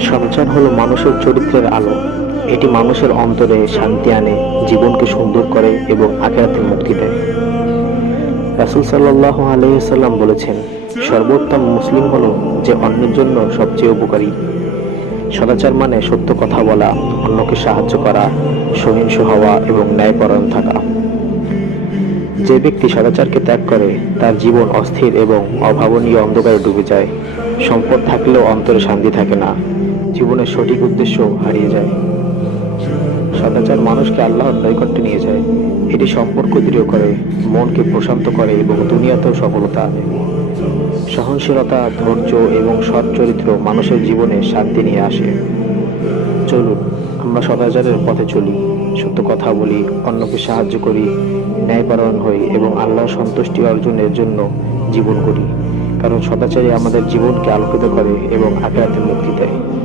সদাচার হলো মানুষের চরিত্রের আলো। এটি মানুষের অন্তরে শান্তি আনে, জীবনকে সুন্দর করে এবং আখেরাতে মুক্তি দেয়। রাসুল সাল্লাহ আলহিসাল্লাম বলেছেন, সর্বোত্তম মুসলিম হলো যে অন্যের জন্য সবচেয়ে উপকারী। সদাচার মানে সত্য কথা বলা, অন্যকে সাহায্য করা, সহিংস হওয়া এবং ন্যায়পরায়ণ থাকা। যে ব্যক্তি সদাচারকে ত্যাগ করে, তার জীবন অস্থির এবং অভাবনীয় অন্ধকারে ডুবে যায়। সম্পদ থাকলেও অন্তরে শান্তি থাকে না। জীবনের সঠিক উদ্দেশ্য হারিয়ে যায়। সদাচার মানুষকে আল্লাহর নৈকট্যে নিয়ে যায়। এটি সম্পর্ক দৃঢ় করে, মনকে প্রশান্ত করে এবং দুনিয়াতেও সফলতা আনে। সহনশীলতা, ধৈর্য এবং সৎ চরিত্র মানুষের জীবনে শান্তি নিয়ে আসে। চলুন, আমরা সদাচারের পথে চলি, সত্য কথা বলি, অন্যকে সাহায্য করি, ন্যায়পরায়ণ হই এবং আল্লাহর সন্তুষ্টি অর্জনের জন্য জীবন করি। কারণ সদাচারী আমাদের জীবনকে আলোকিত করে এবং আখেরাতে মুক্তি দেয়।